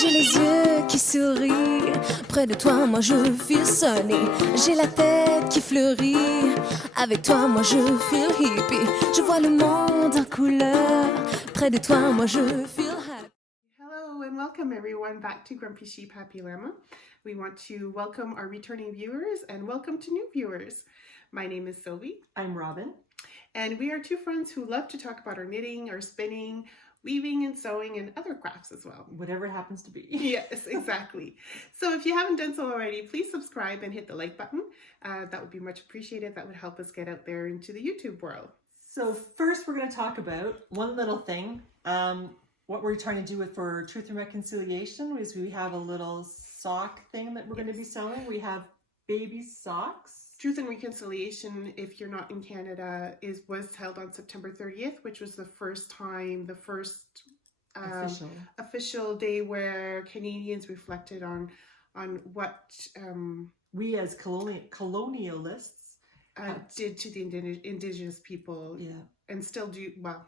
J'ai les yeux qui sourient, près de toi moi je feel sunny. J'ai la tête qui fleurit, avec toi moi je feel hippie. Je vois le monde en couleur, près de toi moi je feel happy. Hello and welcome everyone back to Grumpy Sheep Happy Llama. We want to welcome our returning viewers and welcome to new viewers. My name is Sylvie. I'm Robin. And we are two friends who love to talk about our knitting, our spinning, weaving and sewing and other crafts as well. Whatever it happens to be. Yes, exactly. So if you haven't done so already, please subscribe and hit the like button. That would be much appreciated. That would help us get out there into the YouTube world. So first we're going to talk about one little thing. What we're trying to do for Truth and Reconciliation is we have a little sock thing that we're going to be selling. We have baby socks. Truth and Reconciliation, if you're not in Canada, was held on September 30th, which was the first official day where Canadians reflected on what we as colonialists did to the Indigenous people. Yeah. And still do, well.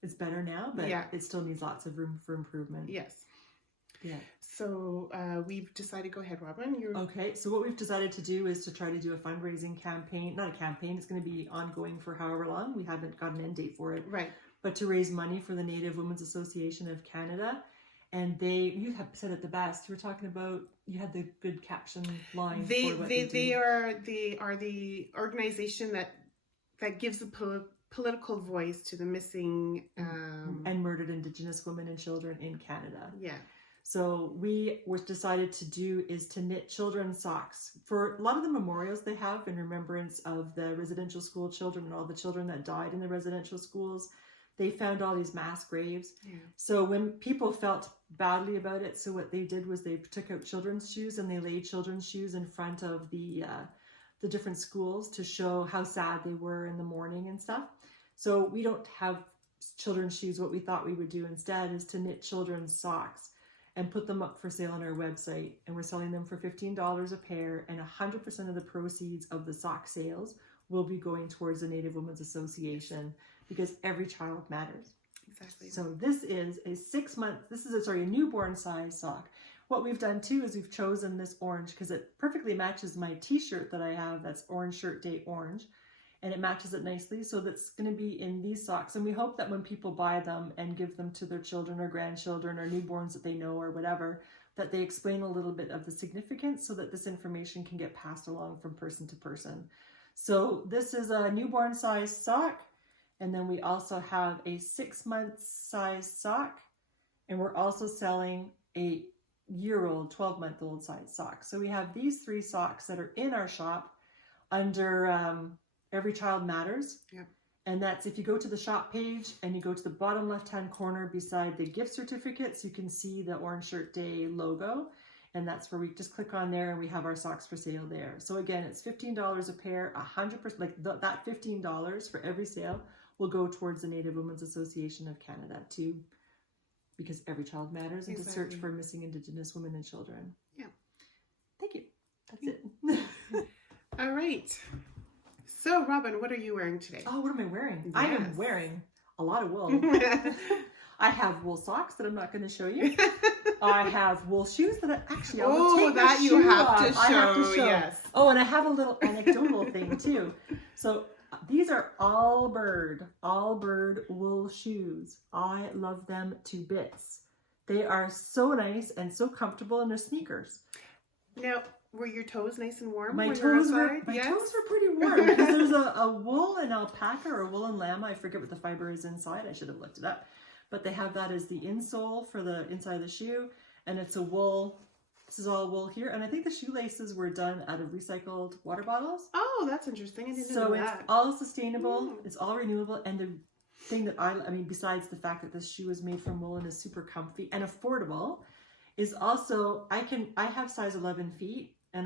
It's better now, but yeah, it still needs lots of room for improvement. Yes. Yeah. So we've decided, go ahead, Robin. Okay, so what we've decided to do is to try to do a fundraising campaign. Not a campaign, it's going to be ongoing for however long. We haven't got an end date for it. Right. But to raise money for the Native Women's Association of Canada. And you have said it the best. You were talking about, you had the good caption line. They are the organization that gives the political voice to the missing and murdered Indigenous women and children in Canada. Yeah. So what decided to do is to knit children's socks for a lot of the memorials they have in remembrance of the residential school children and all the children that died in the residential schools. They found all these mass graves. Yeah. So when people felt badly about it, so what they did was they took out children's shoes and they laid children's shoes in front of the different schools to show how sad they were in the morning and stuff. So we don't have children's shoes. What we thought we would do instead is to knit children's socks and put them up for sale on our website. And we're selling them for $15 a pair, and 100% of the proceeds of the sock sales will be going towards the Native Women's Association, because every child matters. Exactly. So this is a newborn size sock. What we've done too is we've chosen this orange because it perfectly matches my t-shirt that I have. That's Orange Shirt Day Orange. And it matches it nicely. So that's going to be in these socks. And we hope that when people buy them and give them to their children or grandchildren or newborns that they know or whatever, that they explain a little bit of the significance so that this information can get passed along from person to person. So this is a newborn size sock. And then we also have a 6-month size sock. And we're also selling a year-old, 12-month-old size sock. So we have these 3 socks that are in our shop under Every Child Matters. Yep. And that's, if you go to the shop page and you go to the bottom left-hand corner beside the gift certificates, you can see the Orange Shirt Day logo. And that's where we just click on there and we have our socks for sale there. So again, it's $15 a pair, 100%, like that $15 for every sale will go towards the Native Women's Association of Canada too, because every child matters, and exactly. To search for missing Indigenous women and children. Yeah. Thank you. That's it. All right. So, Robin, what are you wearing today? Oh, what am I wearing? Yes. I am wearing a lot of wool. I have wool socks that I'm not going to show you. I have wool shoes that you have to show. Yes. Oh, and I have a little anecdotal thing too. So these are all bird wool shoes. I love them to bits. They are so nice and so comfortable, and they're sneakers. Now, were your toes nice and warm? My toes were pretty warm because there's a wool and alpaca or wool and llama. I forget what the fiber is inside. I should have looked it up. But they have that as the insole for the inside of the shoe, and it's a wool. This is all wool here, and I think the shoelaces were done out of recycled water bottles. Oh, that's interesting. I didn't know that. So it's all sustainable. It's all renewable, and the thing that I mean, besides the fact that this shoe is made from wool and is super comfy and affordable, is also I have size 11 feet, and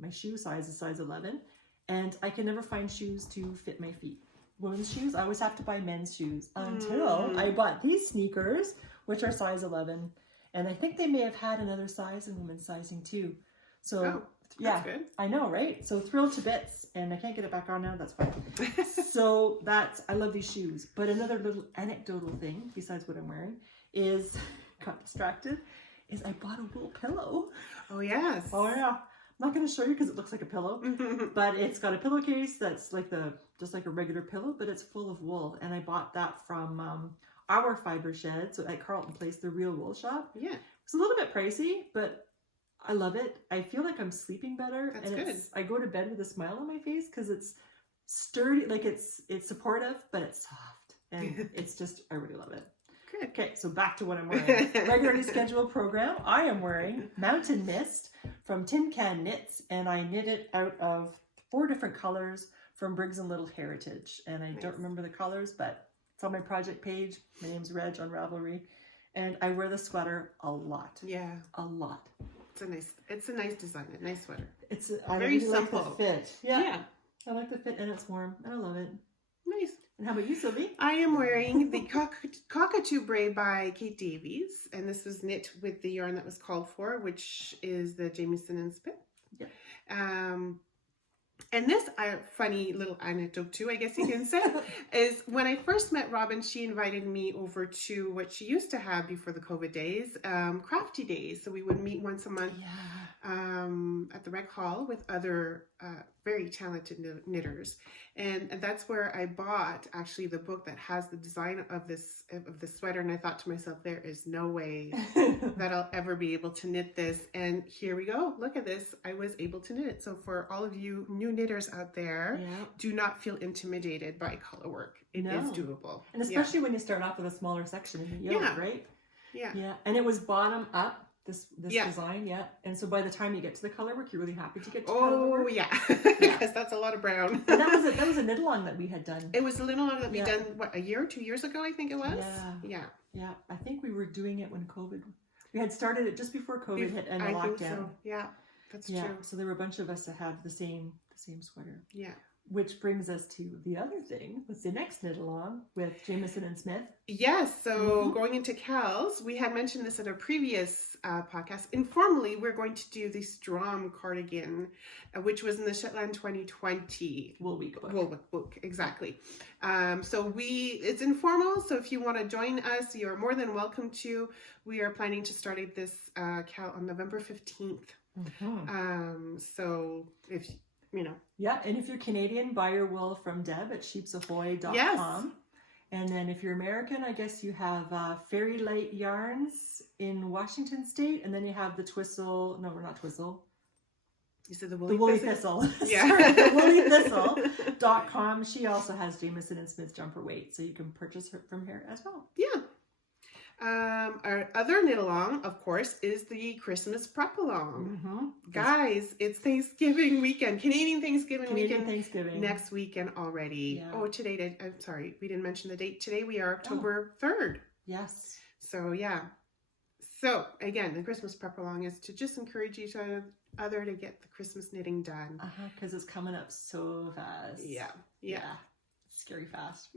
my shoe size is size 11, and I can never find shoes to fit my feet. Women's shoes, I always have to buy men's shoes until I bought these sneakers, which are size 11. And I think they may have had another size in women's sizing too. So yeah, that's good. I know, right? So thrilled to bits, and I can't get it back on now. That's fine. So I love these shoes. But another little anecdotal thing, besides what I'm wearing, is got distracted, is I bought a wool pillow. Oh, yes. Oh yeah. I'm not going to show you because it looks like a pillow, but it's got a pillowcase that's like just like a regular pillow, but it's full of wool. And I bought that from our fibre shed, so at Carlton Place, the Real Wool Shop. Yeah. It's a little bit pricey, but I love it. I feel like I'm sleeping better. That's and good. I go to bed with a smile on my face because it's sturdy, like it's supportive, but it's soft. And it's just, I really love it. Good. Okay, so back to what I'm wearing. Regularly scheduled program. I am wearing Mountain Mist from Tin Can Knits, and I knit it out of 4 different colors from Briggs & Little Heritage. And I don't remember the colors, but it's on my project page. My name's Reg on Ravelry. And I wear the sweater a lot. Yeah. A lot. It's a nice design, a nice sweater. I very really simple. like the fit. Yeah. I like the fit and it's warm and I love it. Nice. And how about you, Sylvie? I am wearing the Cockatoo Brae by Kate Davies, and this was knit with the yarn that was called for, which is the Jamieson and Smith. Yeah. And this funny little anecdote too, I guess you can say, is when I first met Robin, she invited me over to what she used to have before the COVID days, crafty days. So we would meet once a month at the Rec Hall with other very talented knitters. And that's where I bought actually the book that has the design of this sweater. And I thought to myself, there is no way that I'll ever be able to knit this. And here we go. Look at this. I was able to knit it. So for all of you new knitters out there, do not feel intimidated by color work. It is doable. And especially when you start off with a smaller section in the yoke, right? Yeah. Yeah. And it was bottom up. This design, and so by the time you get to the color work, you're really happy to get to color work. Yeah. Yes, that's a lot of brown. And that was a knit along that we had done. It was a knit along that we done a year or 2 years ago, I think it was. Yeah. I think we were doing it when we had started it just before COVID hit and the lockdown. Think so. Yeah, that's true. So there were a bunch of us that have the same sweater. Yeah. Which brings us to the other thing. What's the next knit along with Jamieson and Smith? Yes. So going into KALs, we had mentioned this in a previous podcast. Informally, we're going to do the Strom cardigan, which was in the Shetland 2020 Wool Week book. Wool Week book, exactly. So it's informal. So if you want to join us, you are more than welcome to. We are planning to start this KAL on November 15th. So if Yeah, and if you're Canadian, buy your wool from Deb at sheepsahoy.com. Yes. And then if you're American, I guess you have Fairy Light Yarns in Washington State, and then you have the Twistle. No, we're not Twistle. You said the Woolly Thistle. Yeah. Sorry, the woollythistle.com. She also has Jamieson and Smith jumper weight, so you can purchase her from here as well. Yeah. Our other knit along, of course, is the Christmas prep along. Guys, it's Thanksgiving weekend, Canadian Thanksgiving weekend. Next weekend already. Yeah. Oh, today, I'm sorry, we didn't mention the date. Today we are October 3rd. Yes. So yeah. So again, the Christmas prep along is to just encourage each other to get the Christmas knitting done. Because it's coming up so fast. Yeah. Scary fast.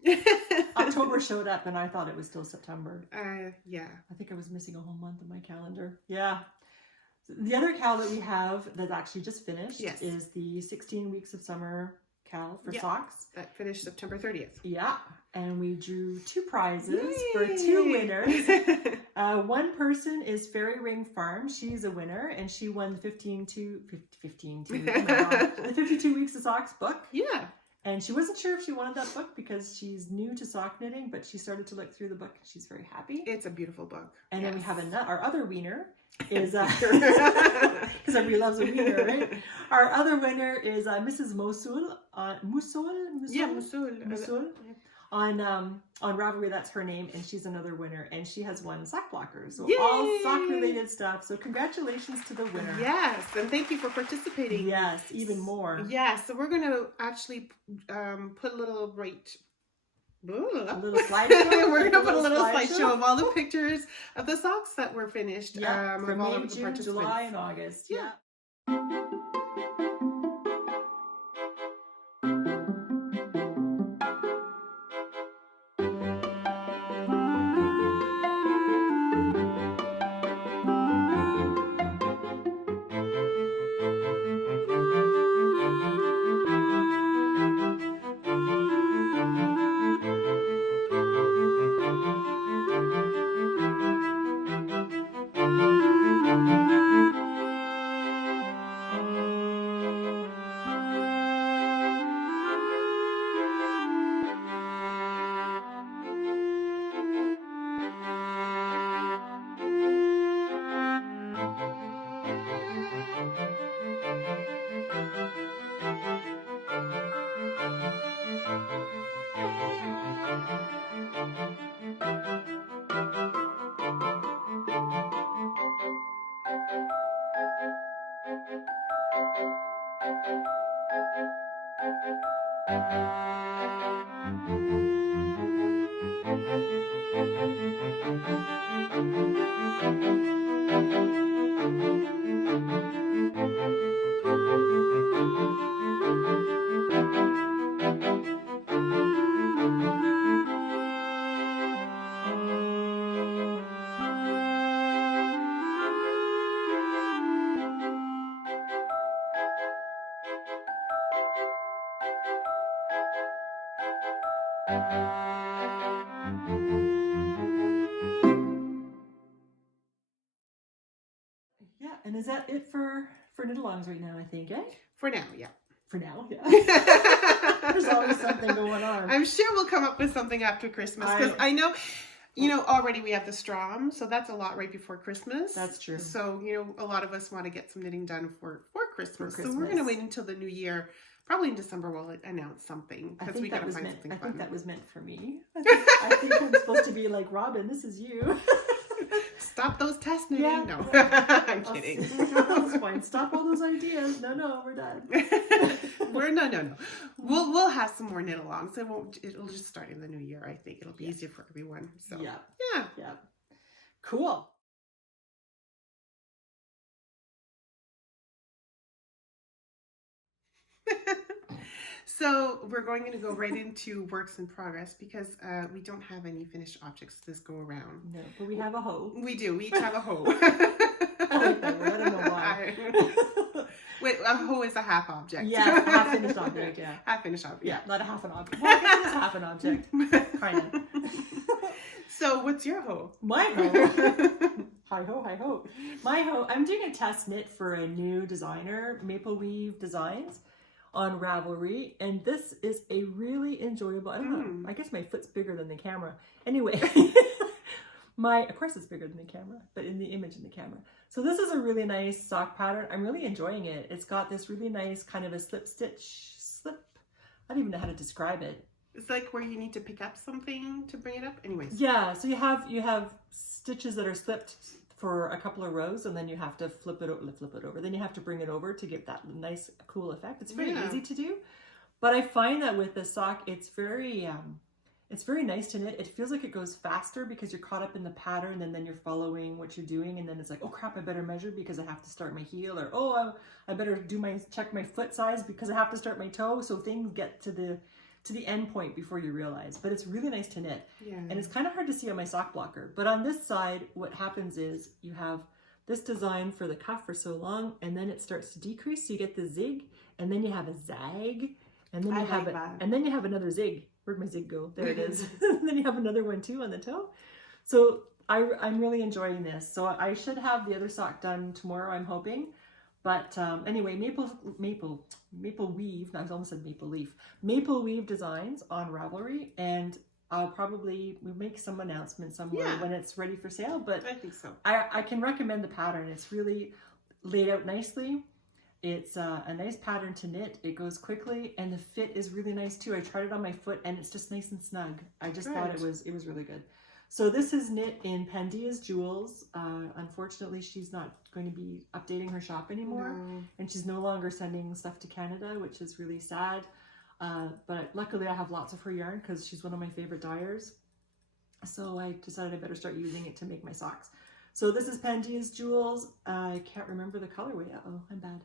October showed up and I thought it was still September. Yeah. I think I was missing a whole month of my calendar. Yeah. The other KAL that we have that actually just finished is the 16 Weeks of Summer KAL for socks. That finished September 30th. Yeah. And we drew 2 prizes for 2 winners. One person is Fairy Ring Farm. She's a winner and she won the 52 Weeks of Socks book. Yeah. And she wasn't sure if she wanted that book because she's new to sock knitting, but she started to look through the book and she's very happy. It's a beautiful book. And then we have our other wiener is, because everybody loves a wiener, right? Our other winner is Mrs. Mosul. Mosul. On Ravelry, that's her name, and she's another winner, and she has won sock blockers. So all sock related stuff. So congratulations to the winner. Yes, and thank you for participating. Yes, even more. Yeah, so we're going to actually put a little slideshow. We're going to put a little slideshow of all the pictures of the socks that were finished. From May, June, July, and August. Yeah. Yeah, and is that it for knit-alongs right now, I think, eh? For now, yeah. For now, yeah. There's always something going on. I'm sure we'll come up with something after Christmas, because I know, you know, already we have the Strom, so that's a lot right before Christmas. That's true. So, you know, a lot of us want to get some knitting done for Christmas. For So we're going to wait until the new year. Probably in December we'll announce something, because we got to find something fun. I think that was meant for me. I think I'm supposed to be like, Robin, this is you. Stop those test knitting. Yeah, no, yeah. I'm kidding. That's fine. Stop all those ideas. No, we're done. No. We'll have some more knit-alongs. It'll just start in the new year. I think it'll be easier for everyone. So yeah. Cool. So we're going to go right into works in progress, because we don't have any finished objects this go around. No, but we have a hoe. We do. We each have a hoe. I like that word. I don't know why. Wait, a hoe is a half object. Yeah, half finished object. Yeah, half finished object. Yeah, not a half an object. Well, I guess it is half an object, kind of. So, what's your hoe? My hoe. Hi ho, hi ho. My hoe. I'm doing a test knit for a new designer, Mapleweave Designs, on Ravelry, and this is a really enjoyable. I don't know. I guess my foot's bigger than the camera. Anyway, of course it's bigger than the camera, but in the image in the camera. So this is a really nice sock pattern. I'm really enjoying it. It's got this really nice kind of a slip. I don't even know how to describe it. It's like where you need to pick up something to bring it up. Anyways. Yeah. So you have stitches that are slipped for a couple of rows, and then you have to flip it over. Then you have to bring it over to give that nice, cool effect. It's very easy to do, but I find that with this sock, it's very nice to knit. It feels like it goes faster because you're caught up in the pattern, and then you're following what you're doing, and then it's like, oh crap, I better measure because I have to start my heel, or oh, I better check my foot size because I have to start my toe. So things get to the end point before you realize, but it's really nice to knit. And it's kind of hard to see on my sock blocker, but on this side what happens is you have this design for the cuff for so long, and then it starts to decrease, so you get the zig, and then you have a zag, and then you have another zig. Where'd my zig go? There it is. And then you have another one too on the toe. So I'm really enjoying this. So I should have the other sock done tomorrow, I'm hoping. But anyway, Mapleweave, I almost said Maple Leaf, Mapleweave Designs on Ravelry, and I'll probably make some announcement somewhere when it's ready for sale. But I think so. I can recommend the pattern. It's really laid out nicely. It's a nice pattern to knit. It goes quickly, and the fit is really nice too. I tried it on my foot, and it's just nice and snug. I just thought it was really good. So this is knit in Pandia's Jewels. Unfortunately, she's not going to be updating her shop anymore, and she's no longer sending stuff to Canada, which is really sad. But luckily I have lots of her yarn because she's one of my favorite dyers. So I decided I better start using it to make my socks. So this is Pandia's Jewels. I can't remember the colorway. Uh-oh, I'm bad.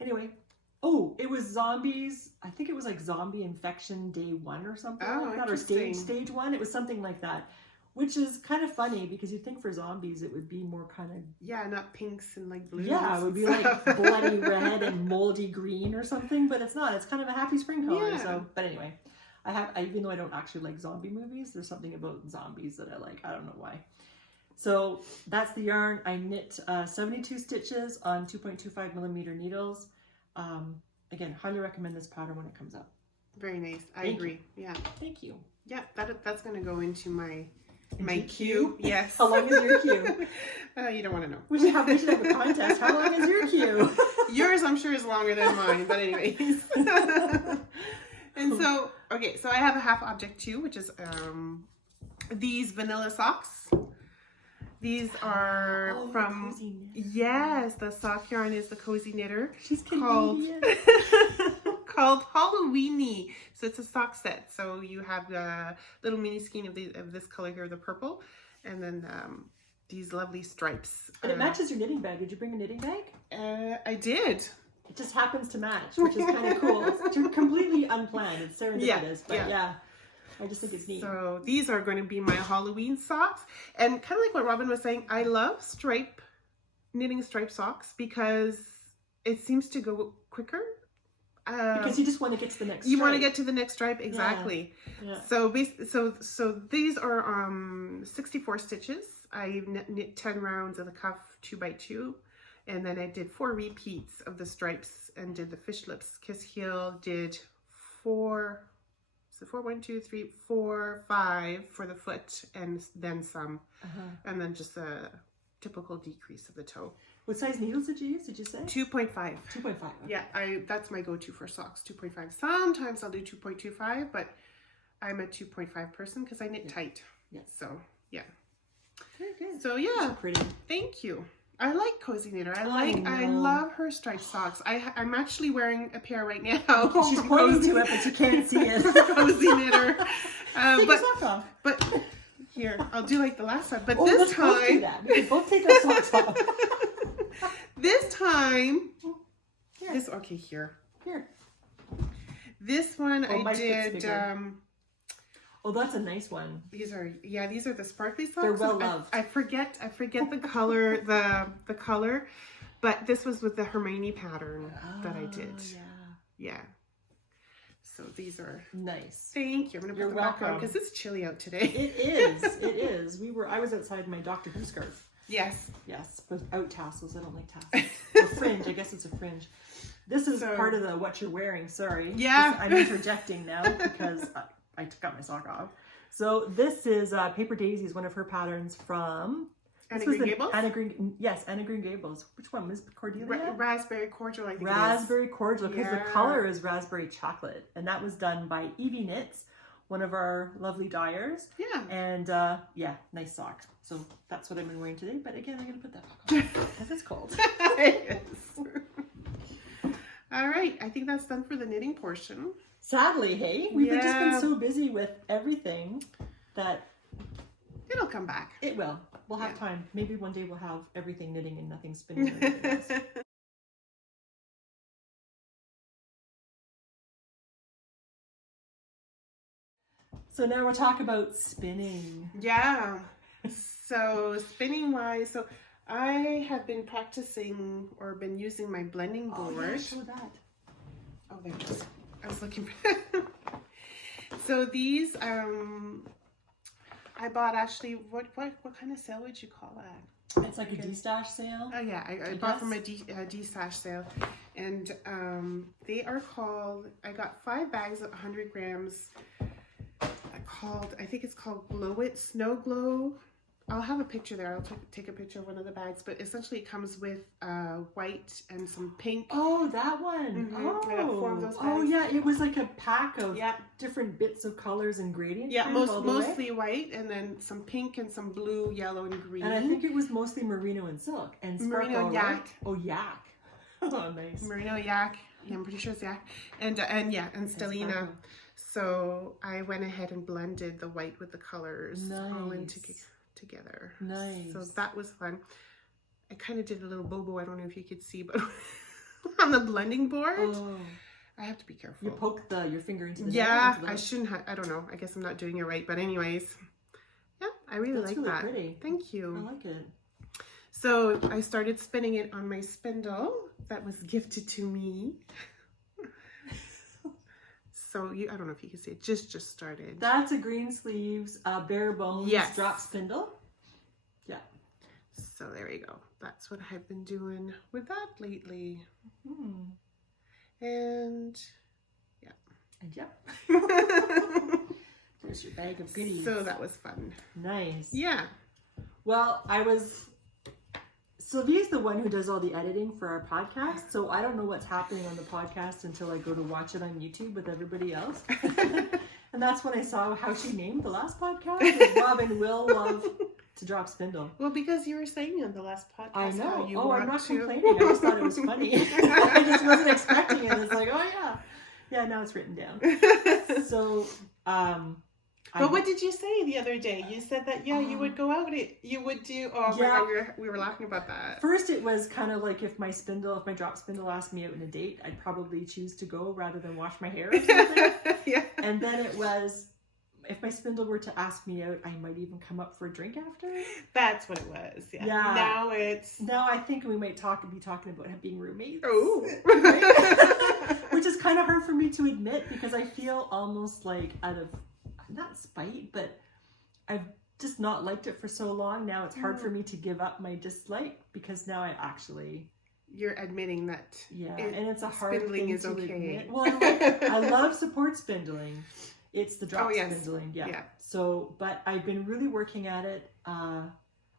Anyway, oh, it was zombies. I think it was like zombie infection day 1 or something like that, or stage 1. It was something like that. Which is kind of funny because you'd think for zombies it would be more kind of... Yeah, not pinks and like blues. Yeah, it would be like bloody red and moldy green or something, but it's not. It's kind of a happy spring color. Yeah. So, but anyway, even though I don't actually like zombie movies, there's something about zombies that I like. I don't know why. So that's the yarn. I knit 72 stitches on 2.25 millimeter needles. Again, highly recommend this pattern when it comes up. Very nice. I agree. Yeah. Thank you. Yeah, that's going to go into my queue. Yes. How long is your queue? You don't want to know. We should have a contest. How long is your queue? Yours, I'm sure, is longer than mine. But anyways. And so, okay, so I have a half object too, which is these vanilla socks. These are from, the sock yarn is the Cozy Knitter. She's Canadian. Called Halloweenie. So it's a sock set. So you have the little mini skein of this color here, the purple. And then these lovely stripes. And it matches your knitting bag. Did you bring a knitting bag? I did. It just happens to match, which is kind of cool. It's completely unplanned. It's serendipitous, but yeah. I just think it's neat. So these are going to be my Halloween socks. And kind of like what Robin was saying, I love knitting stripe socks because it seems to go quicker. Because you just want to get to the next stripe. You want to get to the next stripe, exactly. Yeah. So these are 64 stitches. I knit 10 rounds of the cuff 2x2, and then I did 4 repeats of the stripes and did the fish lips, kiss heel, did 4, 1, 2, 3, 4, 5 for the foot, and then some, and then just a typical decrease of the toe. What size needles did you use? Did you say 2.5? 2.5. Okay. Yeah, that's my go-to for socks. 2.5. Sometimes I'll do 2.25, but I'm a 2.5 person because I knit tight. Yeah. So yeah. Very good. So yeah. So pretty. Thank you. I like Cozy Knitter. I love her striped socks. I'm actually wearing a pair right now. She's pointing to it, but you can't see it. Cozy Knitter. Take your socks off. But here, I'll do like the last time. But this this time, both do that. We can both take our socks off. This time, Here. Here. Here. This one Oh, I my foot's did. bigger. Oh, that's a nice one. These are the sparkly socks. They're well loved. I forget the color, the color, but this was with the Hermione pattern that I did. Yeah. So these are nice. Thank you. I'm gonna put them back on because it's chilly out today. It is. It is. I was outside in my Doctor Who scarf. Yes. Yes, without tassels. I don't like tassels. Or fringe. I guess it's a fringe. This is part of the what you're wearing. Sorry. Yeah. I'm interjecting now because I got my sock off. So this is Paper Daisies, one of her patterns from Anna Green Gables? Anna Green Gables. Which one? Miss Cordelia? Raspberry Cordial, I think Raspberry Cordial, because the Yeah. color is raspberry chocolate. And that was done by Evie Knits, one of our lovely dyers. Yeah. And nice sock. So that's what I've been wearing today. But again, I'm going to put that back on because it's cold. It is. All right. I think that's done for the knitting portion. Sadly, hey, we've just been so busy with everything that it'll come back. It will. We'll have time. Maybe one day we'll have everything knitting and nothing spinning. Or anything else. So now we'll talk about spinning. Yeah. So spinning wise, so I have been practicing or been using my blending board. Oh, yeah, show that. Oh, there it is. I was looking for So these, I bought actually, what kind of sale would you call that? It's like a D-stash sale. Oh yeah, I bought from a D-stash sale. And they are called, I got 5 bags of 100 grams. I think it's called Glow It Snow Glow. I'll have a picture there. I'll take a picture of one of the bags, but essentially it comes with white and some pink. Oh, that one. Mm-hmm. I got 4 of those bags. Oh, yeah. It was like a pack of different bits of colors and gradients. Yeah, mostly white, and then some pink and some blue, yellow, and green. And I think it was mostly merino and silk and sparkle, merino yak. Right? Oh, yak. Oh, nice. Merino yak. Yeah, I'm pretty sure it's yak. And stellina. So I went ahead and blended the white with the colors all into together. Nice. So that was fun. I kind of did a little bobo. I don't know if you could see, but on the blending board, I have to be careful. You poke your finger into the Yeah, I shouldn't have. I don't know. I guess I'm not doing it right. But anyways, yeah, I really like that. Pretty. Thank you. I like it. So I started spinning it on my spindle that was gifted to me. So I don't know if you can see it, just started. That's a green sleeves, bare bones drop spindle. Yeah. So there you go. That's what I've been doing with that lately. And yeah. And yeah. There's your bag of goodies. So that was fun. Nice. Yeah. Well, Sylvie is the one who does all the editing for our podcast, so I don't know what's happening on the podcast until I go to watch it on YouTube with everybody else. And that's when I saw how she named the last podcast. Robin will love to drop spindle. Well, because you were saying on the last podcast I know. how you I'm not complaining. I just thought it was funny. I just wasn't expecting it. It's like, oh yeah. Yeah, now it's written down. So, But what did you say the other day? You said that, you would go out, you would do, oh my God, we were laughing about that. First it was kind of like if my drop spindle asked me out on a date, I'd probably choose to go rather than wash my hair or something. Yeah. And then it was, if my spindle were to ask me out, I might even come up for a drink after. That's what it was. Yeah. Now I think we might be talking about being roommates. Oh. Right? Which is kind of hard for me to admit because I feel almost like out of, not spite, but I've just not liked it for so long. Now it's hard for me to give up my dislike because now I actually... You're admitting that. Yeah, and it's a hard spindling thing is to okay. admit. Well, I love support spindling. It's the drop spindling. Yeah. So, but I've been really working at it.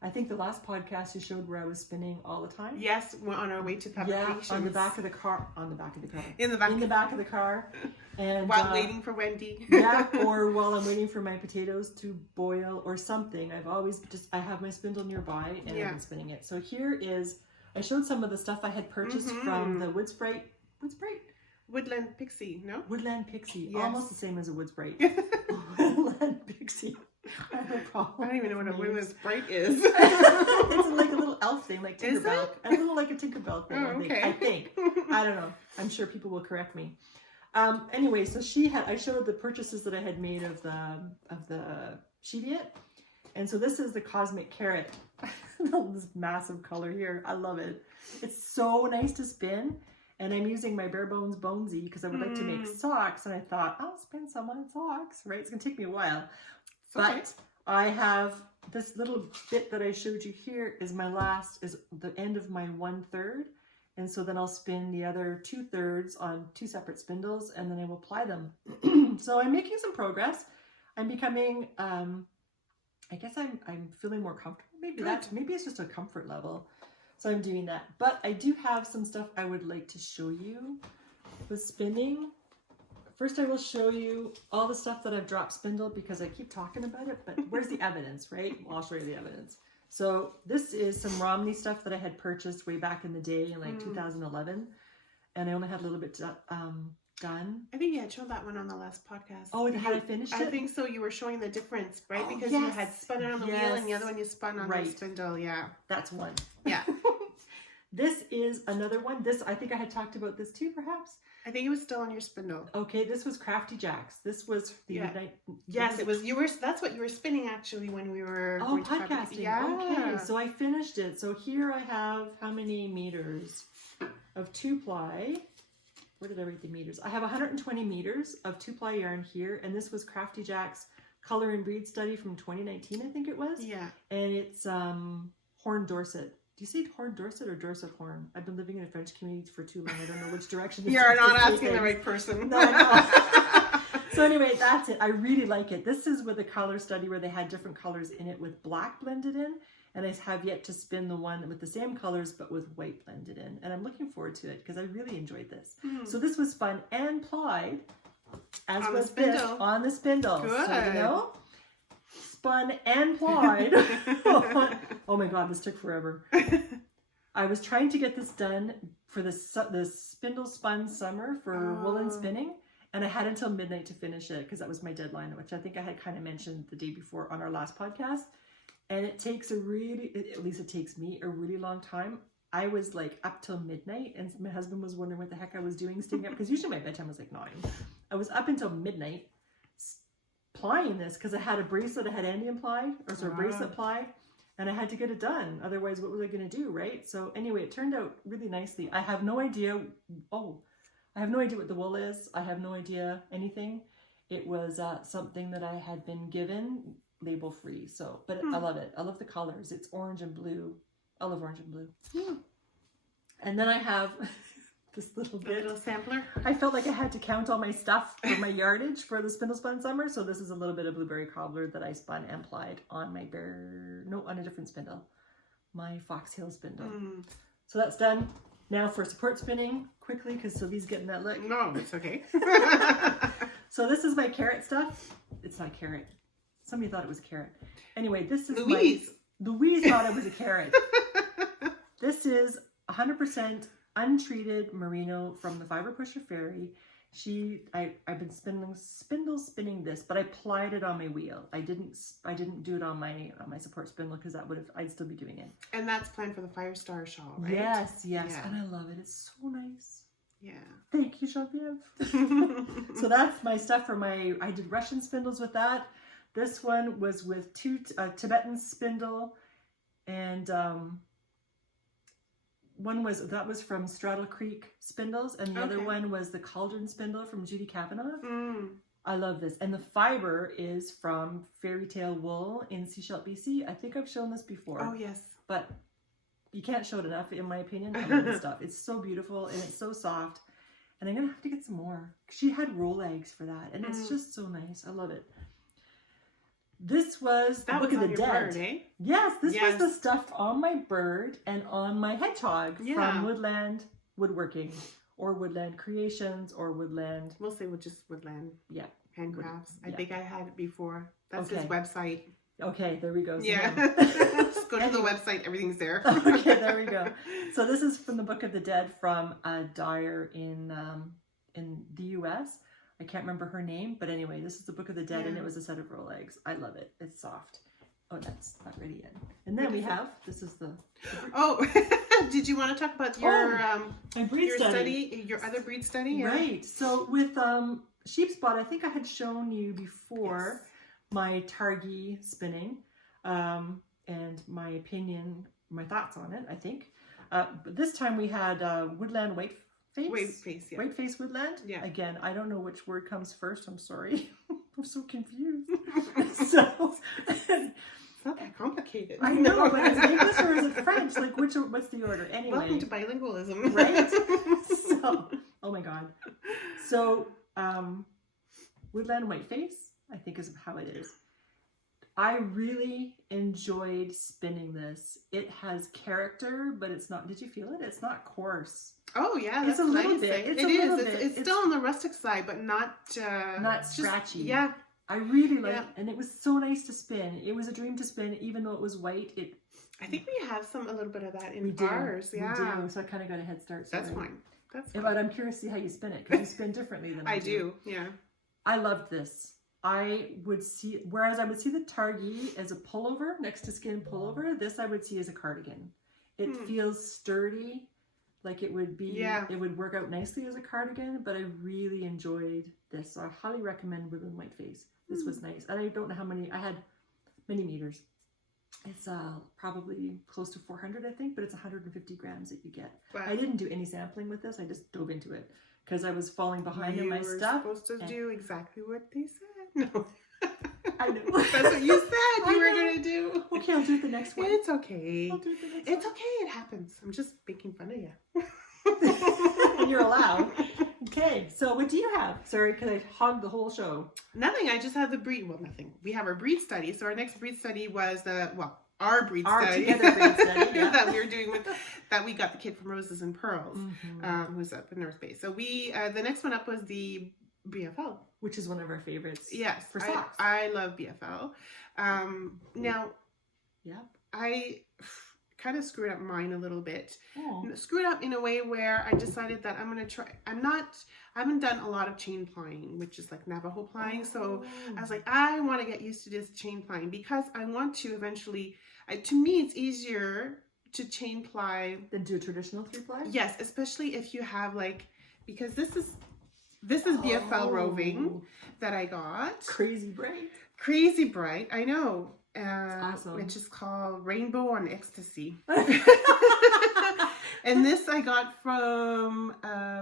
I think the last podcast you showed where I was spinning all the time. Yes, we're on our way to fabrications. Yeah, on the back of the car. In the back of the car. And while waiting for Wendy. Yeah, or while I'm waiting for my potatoes to boil or something. I have my spindle nearby and I've been spinning it. So here is, I showed some of the stuff I had purchased from the Woodland Pixie, no? Woodland Pixie. Yes. Almost the same as a Wood Sprite. Woodland Pixie. I have a problem. I don't even know what a Woodland Sprite is. It's like a little elf thing, like Tinkerbell. A little like a Tinkerbell thing, I think. I don't know. I'm sure people will correct me. Anyway, so I showed the purchases that I had made of the Cheviot. And so this is the Cosmic Carrot. This massive color here. I love it. It's so nice to spin. And I'm using my Bare Bones Bonesy because I would like to make socks. And I thought, I'll spin some on socks, right? It's going to take me a while. But I have this little bit that I showed you here is the end of my 1/3. And so then I'll spin the other 2/3 on 2 separate spindles and then I will apply them. So I'm making some progress. I'm becoming, I guess I'm feeling more comfortable. Maybe it's just a comfort level. So I'm doing that. But I do have some stuff I would like to show you with spinning. First, I will show you all the stuff that I've dropped spindle because I keep talking about it, but where's the evidence, right? Well, I'll show you the evidence. So this is some Romney stuff that I had purchased way back in the day in like 2011. And I only had a little bit done. I think you had shown that one on the last podcast. Oh, had I finished it? I think so. You were showing the difference, right? Because you had spun it on the wheel and the other one you spun on the spindle. Yeah. That's one. Yeah. This is another one. I think I had talked about this too, perhaps. I think it was still on your spindle. Okay, this was Crafty Jack's. This was the midnight. Yes, it was. That's what you were spinning actually when we were podcasting. Okay, so I finished it. So here I have how many meters of 2-ply? Where did I write the meters? I have 120 meters of 2-ply yarn here, and this was Crafty Jack's Color and Breed study from 2019, I think it was. Yeah. And it's Horn Dorset. Do you say Horn Dorset or Dorset Horn? I've been living in a French community for too long. I don't know which direction. You're not asking the right person. No. So anyway, that's it. I really like it. This is with a color study where they had different colors in it with black blended in. And I have yet to spin the one with the same colors but with white blended in. And I'm looking forward to it because I really enjoyed this. So this was spun and plied as on was the spindle. this on the spindle. Good. So, you know, spun and plied. Oh my God, this took forever. I was trying to get this done for the spindle spun summer for woolen spinning. And I had until midnight to finish it because that was my deadline, which I think I had kind of mentioned the day before on our last podcast. And it takes at least it takes me a really long time. I was like up till midnight and my husband was wondering what the heck I was doing staying up because usually my bedtime was like 9. I was up until midnight plying this because I had a bracelet I had Andy applied, or so a bracelet ply, and I had to get it done. Otherwise, what was I going to do, right? So anyway, it turned out really nicely. I have no idea. I have no idea what the wool is. I have no idea anything. It was something that I had been given, label free. So, but I love it. I love the colors. It's orange and blue. I love orange and blue. And then I have this little sampler. I felt like I had to count all my stuff for my yardage for the Spindle Spun Summer. So this is a little bit of blueberry cobbler that I spun and plied on on a different spindle, my Foxhill spindle. So that's done. Now for support spinning quickly because Sylvie's getting that look. No, it's okay. So this is my carrot stuff. It's not carrot. Somebody thought it was carrot. Anyway, this is Louise thought it was a carrot. This is 100% untreated merino from the Fibre Pusher Fairy. I've been spinning this, but I plied it on my wheel. I didn't do it on my support spindle because I'd still be doing it. And that's planned for the Firestar shawl, right? Yes, Yeah. and I love it. It's so nice. Yeah. Thank you, Genevieve. So that's my stuff for I did Russian spindles with that. This one was with two Tibetan spindle, and one was from Straddle Creek Spindles, and the other one was the Cauldron Spindle from Judy Kavanaugh. I love this. And the fiber is from Fairy Tale Wool in Seashell, BC. I think I've shown this before. Oh, yes. But you can't show it enough, in my opinion. I love this stuff. It's so beautiful, and it's so soft. And I'm going to have to get some more. She had roll eggs for that, and it's just so nice. I love it. This was the Book of the Dead. Bird, eh? Yes, this was the stuff on my bird and on my hedgehog from Woodland Woodworking or Woodland Creations or Woodland. We'll say just Woodland. Yeah. Handcrafts. I think I had it before. That's his website. Okay, there we go. So Just go to the website. Everything's there. Okay, there we go. So this is from the Book of the Dead from a dyer in the U.S. I can't remember her name, but anyway, this is the Book of the Dead, and it was a set of roll eggs. I love it. It's soft. Oh, that's not ready yet. And then this is the... Oh, did you want to talk about your my breed study? Your other breed study? Yeah. Right. So with sheep's spot, I think I had shown you before my Targhee spinning and my opinion, my thoughts on it, I think. But this time we had Woodland Whiteface. Whiteface Woodland. Yeah. Again, I don't know which word comes first. I'm sorry. I'm so confused. So it's not that complicated. I know, but is it English or is it French? Like what's the order? Anyway. Welcome to bilingualism. Right? So, oh my God. So Woodland Whiteface, I think is how it is. I really enjoyed spinning this. It has character, but it's not, did you feel it? It's not coarse. Oh yeah, it's a little bit. It's still on the rustic side, but not scratchy. Yeah, I really liked it, and it was so nice to spin. It was a dream to spin, even though it was white. I think we have a little bit of that in ours. Yeah, we do. So I kind of got a head start. That's fine. That's fine. But I'm curious to see how you spin it because you spin differently than I do. Yeah, I loved this. Whereas I would see the Targhee as a pullover, next to skin pullover, this I would see as a cardigan. It feels sturdy, like it would be, it would work out nicely as a cardigan, but I really enjoyed this. So I highly recommend Woodland Whiteface. This was nice. And I don't know how many, I had many meters. It's probably close to 400, I think, but it's 150 grams that you get. Wow. I didn't do any sampling with this. I just dove into it because I was falling behind in my stuff. You were supposed to do exactly what they said. No. I know. That's what you said you were going to do. Okay, I'll do it the next one. It's okay. I'll do it the next It's okay. It happens. I'm just making fun of you. And you're allowed. Okay, so what do you have? Sorry, because I hogged the whole show. Nothing. I just have the breed. Well, nothing. We have our breed study. So our next breed study was our breed study. Together breed study, that we were doing that we got the kid from Roses and Pearls, who's up in North Bay. So we, the next one up was the BFL. Which is one of our favorites. Yes. For socks. I love BFL. Now, I kind of screwed up mine a little bit. Oh. Screwed up in a way where I decided that I'm going to try, I haven't done a lot of chain plying, which is like Navajo plying. So I was like, I want to get used to this chain plying because I want to eventually, to me, it's easier to chain ply than do a traditional 3-ply? Yes, especially if you have because this is BFL roving that I got. Crazy bright. Crazy bright, I know. Awesome. Which is called Rainbow on Ecstasy. And this I got from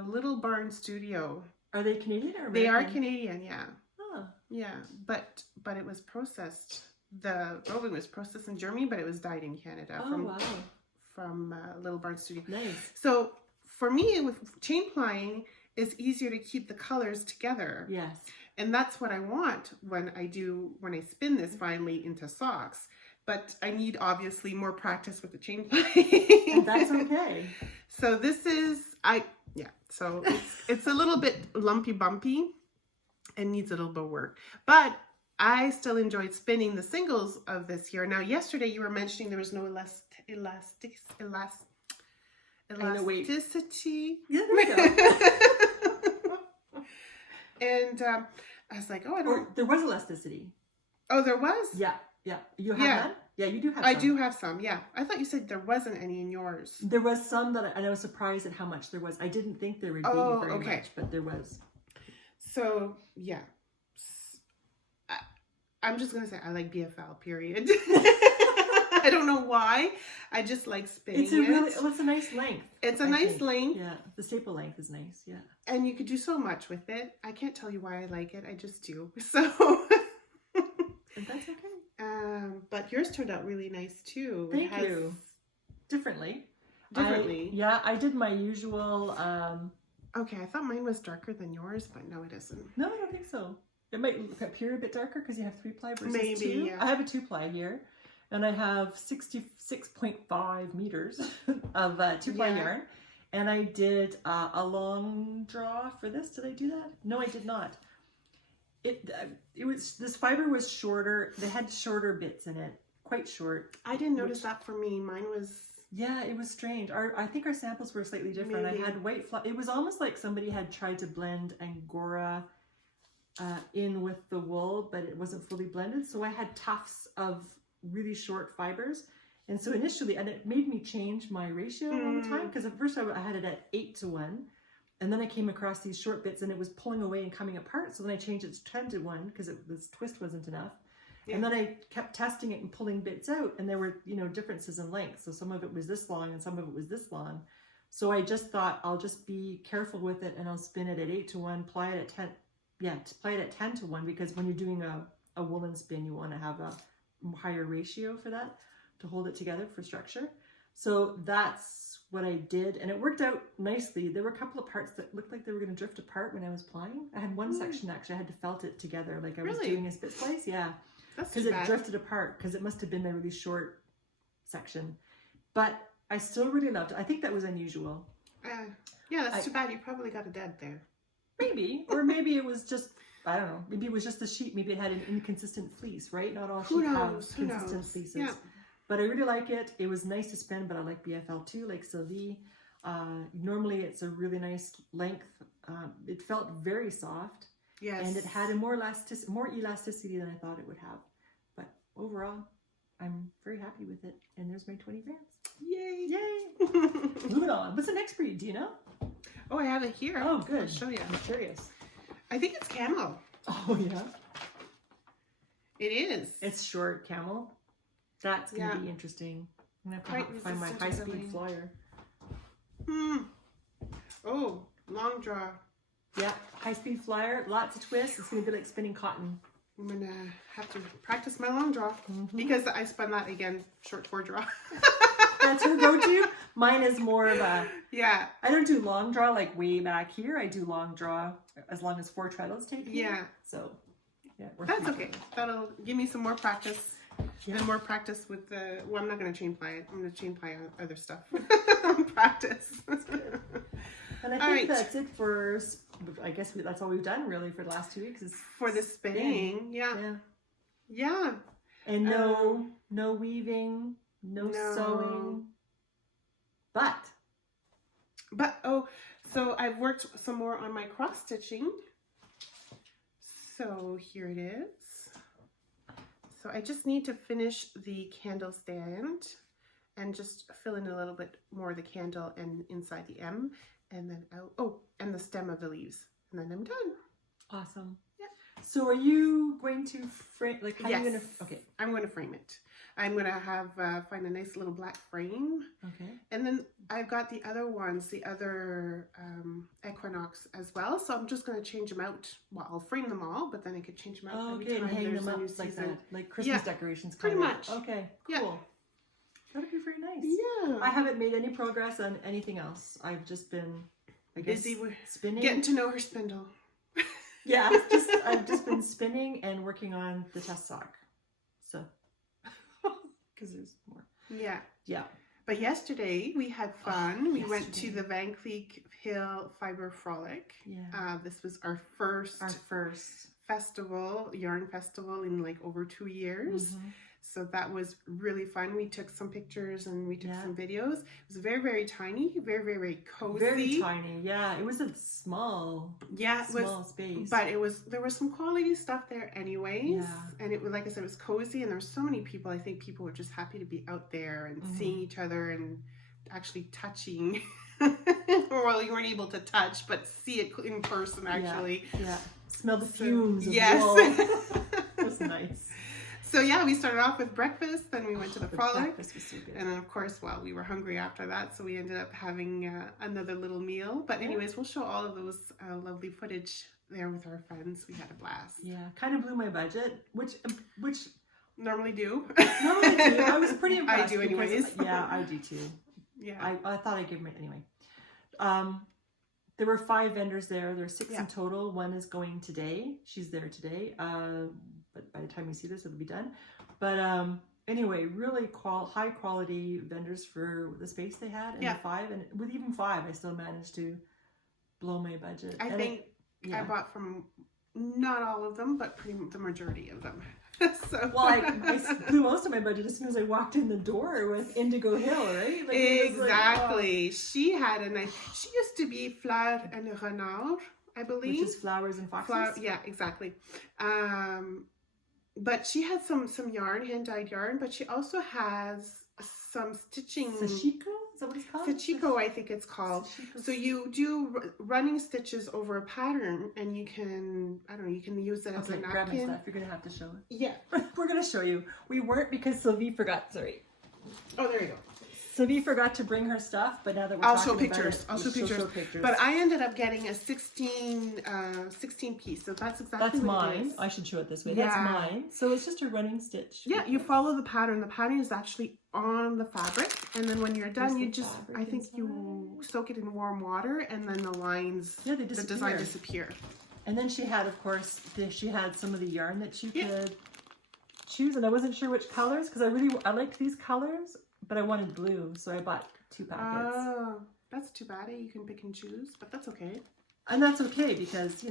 Little Barn Studio. Are they Canadian or American? They are Canadian, yeah. Oh. Yeah, but it was processed. The roving was processed in Germany, but it was dyed in Canada from Little Barn Studio. Nice. So for me, with chain plying, it's easier to keep the colors together. Yes. And that's what I want when I spin this finally into socks. But I need obviously more practice with the chain plying. And that's okay. So this is, so it's a little bit lumpy bumpy and needs a little bit of work. But I still enjoyed spinning the singles of this here. Now, yesterday you were mentioning there was no elasticity. Yeah, there we go. And I was like, oh, I don't. Or there was elasticity. Oh, there was. Yeah. You have Yeah. that? Yeah, you do have. I some. do have some. Yeah, I thought you said there wasn't any in yours. There was some and I was surprised at how much there was. I didn't think there would be very much, but there was. So yeah, I'm just gonna say I like BFL. Period. I don't know why. I just like spinning It's a nice length. It's a nice length. Yeah, the staple length is nice. Yeah, and you could do so much with it. I can't tell you why I like it. I just do. So. And that's okay. But yours turned out really nice too. Thank you. Differently. Yeah, I did my usual. Okay, I thought mine was darker than yours, but no, it isn't. No, I don't think so. It might appear a bit darker because you have 3-ply versus Maybe, 2. yeah. I have a 2-ply here, and I have 66.5 meters of 2-ply yarn. And I did a long draw for this. Did I do that? No, I did not. This fiber was shorter. They had shorter bits in it, quite short. I didn't notice that for me. Mine was. Yeah, it was strange. I think our samples were slightly different. Maybe. I had white it was almost like somebody had tried to blend Angora in with the wool, but it wasn't fully blended. So I had tufts of really short fibers. And so initially, and it made me change my ratio all the time, because at first I had it at 8:1. And then I came across these short bits and it was pulling away and coming apart. So then I changed it to 10:1 because this twist wasn't enough. Yeah. And then I kept testing it and pulling bits out, and there were, differences in length. So some of it was this long and some of it was this long. So I just thought I'll just be careful with it, and I'll spin it at 8:1, ply it at 10. Yeah, to ply it at 10:1, because when you're doing a woolen spin, you want to have a higher ratio for that to hold it together for structure. So that's what I did, and it worked out nicely. There were a couple of parts that looked like they were going to drift apart when I was plying. I had one section actually I had to felt it together like I was doing a spit slice. Yeah. Because it drifted apart, because it must have been a really short section. But I still really loved it. I think that was unusual. Yeah, that's too bad. You probably got a dud there. Maybe. Or maybe it was just, I don't know. Maybe it was just the sheet. Maybe it had an inconsistent fleece, right? Not all sheep have consistent fleeces. Yeah. But I really like it. It was nice to spin, but I like BFL too, like Sylvie. Normally it's a really nice length. It felt very soft. Yes. And it had a more elasticity than I thought it would have. But overall, I'm very happy with it. And there's my 20 grams. Yay! Yay! Moving on. What's the next breed? Do you know? Oh, I have it here. Oh, good. I'll show you. I'm curious. I think it's camel. Oh, yeah? It is. It's short camel. That's going to be interesting. I'm going to have to find my high-speed flyer. Oh, long draw. Yeah, high-speed flyer, lots of twists. It's going to be like spinning cotton. I'm going to have to practice my long draw because I spun that again, short 4 draw. That's your go-to? Mine is more of a... Yeah. I don't do long draw like way back here. I do long draw as long as 4 treadles take me. Yeah. So, yeah. That's okay. That'll give me some more practice. Yeah. And more practice with the... Well, I'm not going to chain ply it. I'm going to chain ply other stuff. Practice. And I think that's it for... I guess that's all we've done really for the last 2 weeks is for the spinning. Yeah. And no weaving, no sewing. But so I've worked some more on my cross stitching. So here it is. So I just need to finish the candle stand and just fill in a little bit more of the candle and inside the M. And then and the stem of the leaves, and then I'm done. Awesome. Yeah. So are you going to frame? Like, how are you gonna? Okay. I'm going to frame it. I'm going to have find a nice little black frame. Okay. And then I've got the other ones, the other equinox as well. So I'm just going to change them out. Well, I'll frame them all, but then I could change them out every time and hang them up like that, like Christmas decorations. Pretty much. Okay. Cool. Yeah. That'd be very nice. Yeah. I haven't made any progress on anything else. I've just been, busy with spinning. Getting to know her spindle. Yeah, I've just been spinning and working on the test sock. So, because there's more. Yeah. Yeah. But yesterday we had fun. We went to the Van Cleek Hill Fiber Frolic. Yeah. This was our first festival, yarn festival in like over 2 years. So that was really fun. We took some pictures and we took Yeah. some videos. It was very, very tiny, very, very, very cozy. Very tiny. Yeah, it was a small space. But there was some quality stuff there anyways. Yeah. And it was, like I said, it was cozy, and there were so many people. I think people were just happy to be out there and seeing each other and actually touching. Well, you weren't able to touch, but see it in person actually. Yeah. Smell the fumes of yes. It was nice. So yeah, we started off with breakfast, then we went to the Frolic. Breakfast was so good. And then of course, well, we were hungry after that, so we ended up having another little meal. But anyways, we'll show all of those lovely footage there with our friends. We had a blast. Yeah, kind of blew my budget, which Normally do. normally do. I was pretty impressed. I do because- anyways. Yeah, I do too. Yeah. I thought I'd give them anyway. There were 5 vendors there. There's 6 in total. One is going today. She's there today. But by the time you see this, it'll be done. But anyway, really high quality vendors for the space they had. And the 5, and with even 5, I still managed to blow my budget. I think I bought from not all of them, but the majority of them. So. Well, I blew most of my budget as soon as I walked in the door with Indigo Hill, right? Like, exactly. She had a nice. She used to be Fleur and Renard, I believe. Which is flowers and foxes. Yeah, exactly. But she had some yarn, hand-dyed yarn, but she also has some stitching. Sashiko? Is that what it's called? Sachiko, I think it's called. Sashiko. So you do running stitches over a pattern, and you can, I don't know, you can use it as a grab my napkin. stuff. You're going to have to show it. Yeah. We're going to show you. We weren't because Sylvie forgot. Sorry. Oh, there you go. Sylvie forgot to bring her stuff, but now that we're I'll talking show pictures. about it, I'll show pictures. But I ended up getting a 16 piece. So that's exactly that's what mine. it is. I should show it this way. Yeah. That's mine. So it's just a running stitch. Yeah, you follow the pattern. The pattern is actually on the fabric, and then when you're done, you just, I think you soak it in warm water, and then the lines, the design disappear. And then she had, of course, she had some of the yarn that you could choose, and I wasn't sure which colors because I liked these colors, but I wanted blue, so I bought 2 packets. Oh, that's too bad. You can pick and choose, but that's okay. And that's okay because,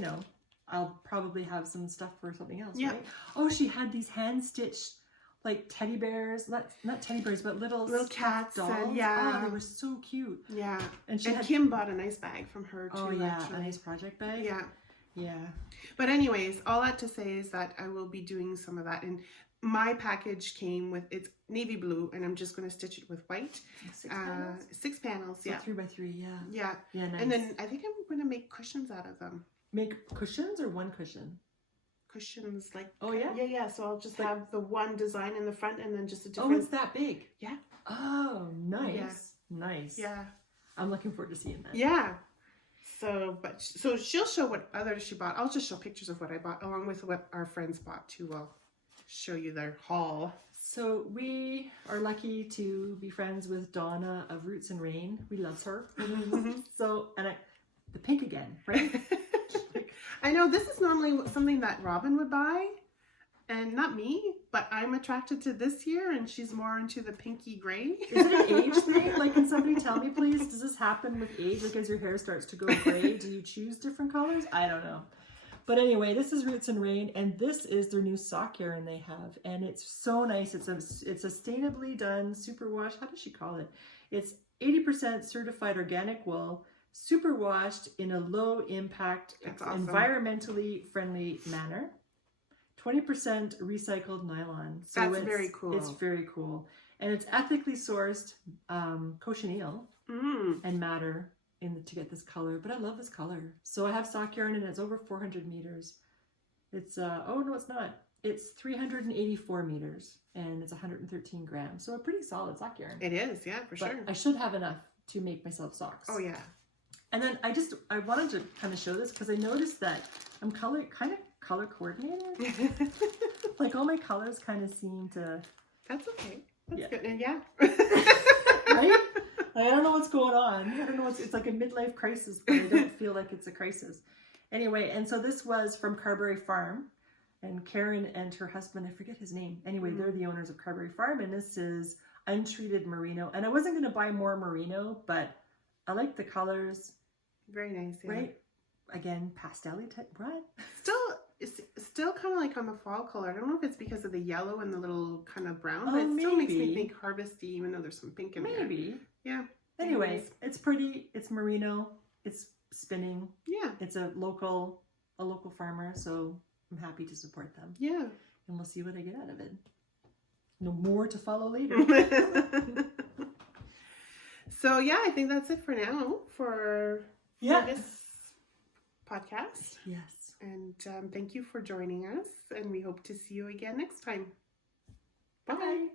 I'll probably have some stuff for something else, right? Oh, she had these hand-stitched, like teddy bears, not teddy bears, but little cats dolls. And Oh, they were so cute. Yeah. And Kim bought a nice bag from her too. Oh yeah, actually. a nice project bag. Yeah. Yeah. But anyways, all that to say is that I will be doing some of that. And my package came with, it's navy blue, and I'm just going to stitch it with white. 6 panels? 6 panels, so 3x3, yeah. Yeah. Yeah, nice. And then I think I'm going to make cushions out of them. Make cushions or one cushion? Cushions, like. Oh, yeah? Yeah. So I'll just have the one design in the front and then just a different. Oh, it's that big? Yeah. Oh, nice. Yeah. Nice. Yeah. I'm looking forward to seeing that. Yeah. So she'll show what others she bought. I'll just show pictures of what I bought along with what our friends bought too. I'll show you their haul. So we are lucky to be friends with Donna of Roots and Rain. We love her. So, the pink again, right? I know this is normally something that Robin would buy, and not me, but I'm attracted to this year, and she's more into the pinky gray. Is it an age thing? Like, can somebody tell me, please? Does this happen with age? Like, as your hair starts to go gray, do you choose different colors? I don't know. But anyway, this is Roots and Rain, and this is their new sock yarn they have, and it's so nice. It's sustainably done superwash. How does she call it? It's 80% certified organic wool, superwashed in a low impact, environmentally friendly manner. 20% recycled nylon. So that's very cool. It's very cool. And it's ethically sourced cochineal and madder to get this color. But I love this color. So I have sock yarn and it's over 400 meters. It's, oh no, it's not. It's 384 meters and it's 113 grams. So a pretty solid sock yarn. It is, yeah, for sure. I should have enough to make myself socks. Oh yeah. And then I wanted to kind of show this because I noticed that I'm kind of color coordinated. Like all my colors kind of seem to. That's okay. That's good. And yeah. Right? I don't know what's going on. I don't know it's like a midlife crisis, but I don't feel like it's a crisis. Anyway, and so this was from Carberry Farm, and Karen and her husband, I forget his name. Anyway, they're the owners of Carberry Farm, and this is untreated merino. And I wasn't going to buy more merino, but I like the colors. Very nice, yeah. Right? Again, pastel-y type, right? Still it's still kind of like on the fall color. I don't know if it's because of the yellow and the little kind of brown, Oh, but it still makes me maybe. think harvesty, even though there's some pink in there. Maybe. Yeah. Anyways, it's pretty. It's merino. It's spinning. Yeah. It's a local farmer, so I'm happy to support them. Yeah. And we'll see what I get out of it. No more to follow later. So yeah, I think that's it for now for this podcast. Yes. And thank you for joining us, and we hope to see you again next time. Bye.